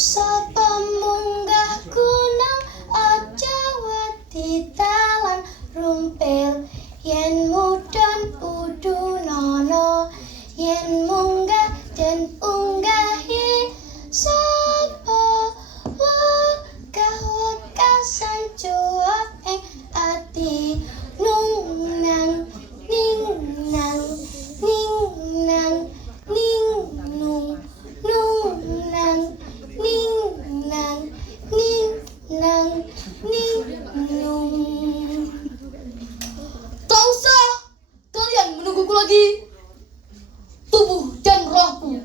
Sapa munggah gunung aja wedi dalan rumpil yen mudhun udunono yen munggah den unggahi sapa wekasan cuap ing ati nungnang ningnang ningnang ningnung nungnang ningnang ningnang ningnung. Tak usah kalian menungguku lagi. Tubuh dan rohku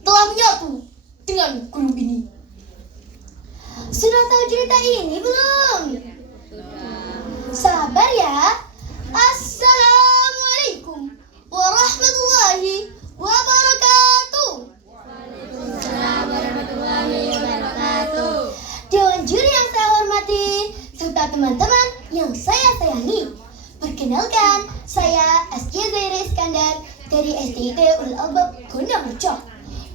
telah menyatu dengan gunung ini. Sudah tahu cerita ini belum? Sabar ya. Assalamualaikum warahmatullahi wabarakatuh. Waalaikumsalam warahmatullahi wabarakatuh. Dewan juri yang saya hormati serta teman-teman yang saya sayangi. Perkenalkan, saya SJ Zaira Iskandar dari SDIT Ulul Albab Gondang Rejo.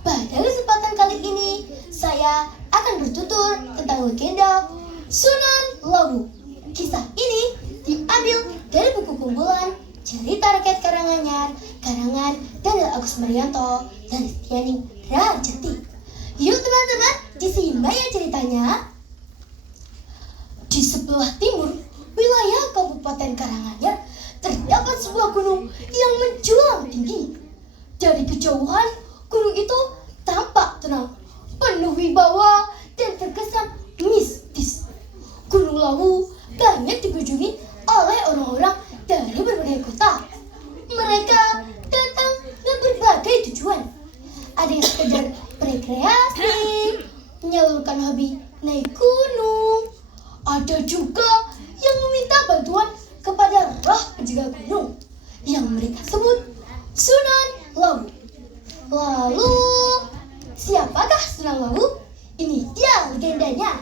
Pada kesempatan kali ini, saya akan bertutur tentang legenda Sunan Lawu. Kisah ini diambil dari buku kumpulan Cerita Rakyat Karanganyar, karangan Daniel Agus Marianto dan Tiani Rajati. Yuk teman-teman, disimak ya ceritanya. Di sebelah timur wilayah Kabupaten Karanganyar terdapat sebuah gunung yang menjulang tinggi. Dari kejauhan, gunung itu tampak tenang, penuh wibawa dan terkesan mistis. Gunung Lawu banyak dikunjungi oleh orang-orang dari berbagai kota. Mereka datang dengan berbagai tujuan. Ada yang sekedar rekreasi, menyalurkan hobi naik gunung. Ada juga yang meminta bantuan kepada roh penjaga gunung yang mereka sebut Sunan Lawu. Lalu, siapakah Sunan Lawu? Ini dia legendanya.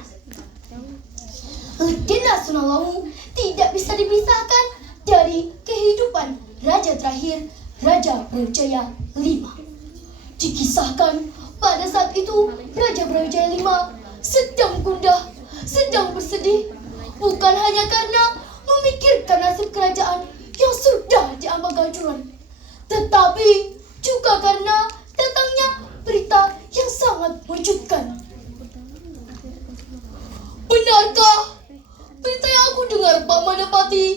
Legenda Sunan Lawu tidak bisa dipisahkan dari kehidupan raja terakhir, Raja Brawijaya V. Dikisahkan pada saat itu Raja Brawijaya V sedang gundah, sedang bersedih, bukan hanya karena memikirkan nasib kerajaan yang sudah diambang kehancuran, tetapi juga karena datangnya berita yang sangat mengejutkan. Benarkah berita yang aku dengar, Pak Manapati?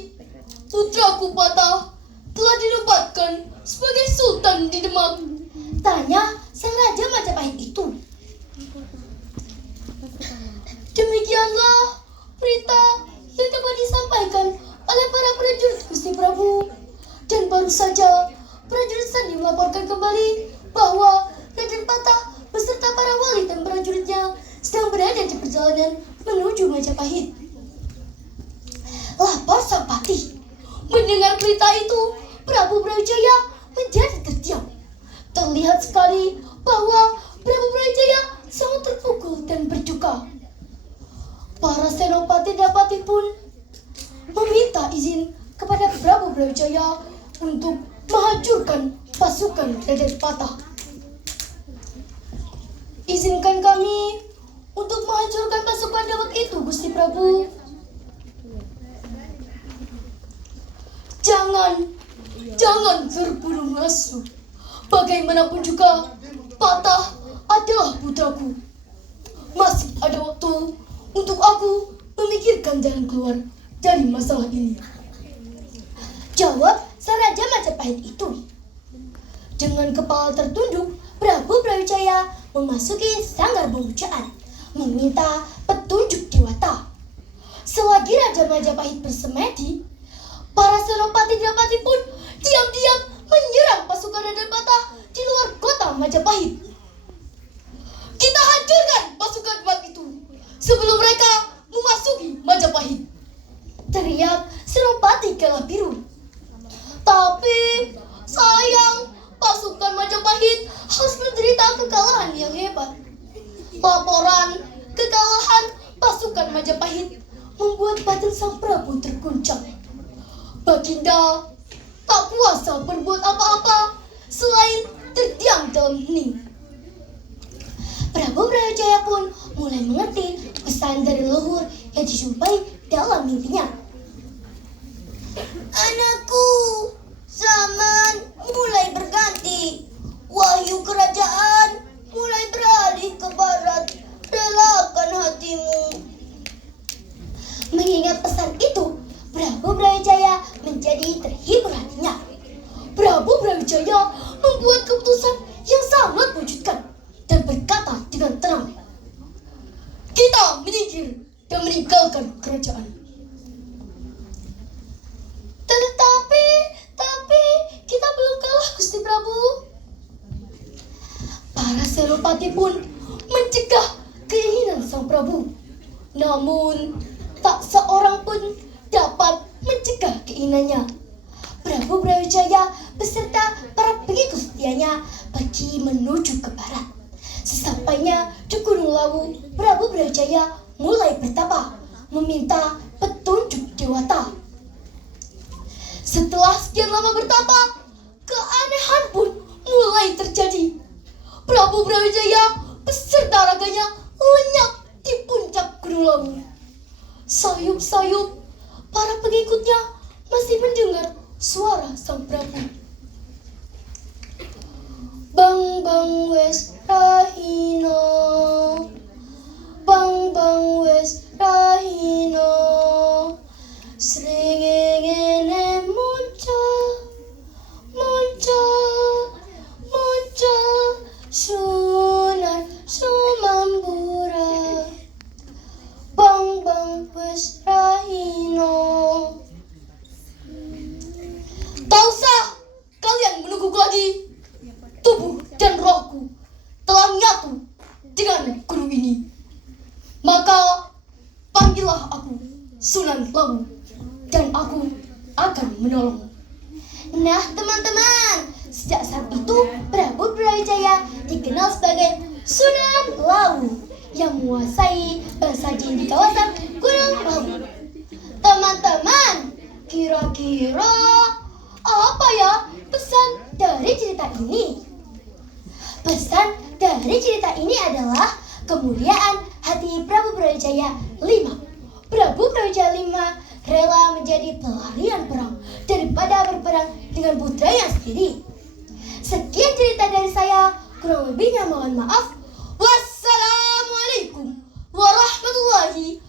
Putraku Patah telah dinobatkan sebagai Sultan di Demak, tanya sang Raja Majapahit itu. Demikianlah berita yang dapat disampaikan oleh para prajurit Gusti Prabu. Dan baru saja prajurit Sandi melaporkan kembali bahwa Raden Patah beserta para wali dan prajuritnya sedang berada di perjalanan menuju Majapahit. Lapor sang patih. Mendengar berita itu, Prabu Brawijaya menjadi terdiam. Terlihat sekali bahwa Prabu Brawijaya sangat terpukul dan berduka. Para senopati dan patih pun meminta izin kepada Prabu Brawijaya untuk menghancurkan pasukan Raden Patah. Izinkan kami untuk menghancurkan pasukan Dawat itu, Gusti Prabu. Jangan terburu masuk. Bagaimanapun juga, Patah adalah putraku. Masih ada waktu untuk aku memikirkan jalan keluar dari masalah ini, jawab sang Raja Majapahit itu. Dengan kepala tertunduk, Prabu Brawijaya memasuki sanggar pemujaan, meminta petunjuk dewata. Selagi Raja Majapahit bersemedi, para senopati dan patih pun diam-diam menyerang pasukan Raden Patah di luar kota Majapahit. Kita hancurkan pasukan Demak itu sebelum mereka memasuki Majapahit, teriak senopati Galah Biru. Tapi sayang, pasukan Majapahit harus menderita kekalahan yang hebat. Laporan kekalahan pasukan Majapahit membuat batin sang Prabu terguncang. Baginda tak kuasa berbuat apa-apa selain terdiam dalam hening. Prabu Prabu Brawijaya pun mulai mengerti pesan dari leluhur yang dijumpai dalam mimpinya. Anakku, zaman mulai berganti. Wahyu kerajaan mulai beralih ke barat. Relakan hatimu. Mengingat pesan itu, Prabu Brawijaya menjadi terhibur hatinya. Prabu Brawijaya membuat keputusan yang sangat mengejutkan dan berkata dengan tenang, "Kita menyingkir dan meninggalkan kerajaan." Tapi kita belum kalah, Gusti Prabu. Para senopati pun mencegah keinginan sang Prabu. Namun tak seorang pun dapat mencegah keinginannya. Prabu Brawijaya beserta para pengikut setianya pergi menuju ke barat. Sesampainya di Gunung Lawu, Prabu Brawijaya mulai bertapa, meminta petunjuk dewata. Setelah sekian lama bertapa, keanehan pun mulai terjadi. Prabu Brawijaya beserta raganya lenyap di puncak Gunung Lawu. Sayup-sayup, para pengikutnya masih mendengar suara sang Prabu. Bang bang wes rahino, bang bang wes rahino, srengenge muncul, sunar sumambura, bang bang wes rahino. Tak usah kalian menungguku lagi. Tubuh dan rohku telah menyatu dengan gunung ini. Maka panggillah aku Sunan Lawu dan aku akan menolong. Nah teman-teman, sejak saat itu Prabu Brawijaya dikenal sebagai Sunan Lawu yang menguasai bangsa jin di kawasan Gunung Lawu. Teman-teman, kira-kira apa ya pesan dari cerita ini? Pesan dari cerita ini adalah kemuliaan hati Prabu Brawijaya V. Prabu Brawijaya V rela menjadi pelarian perang daripada berperang dengan putranya sendiri. Sekian cerita dari saya, kurang lebihnya mohon maaf. Wassalamualaikum warahmatullahi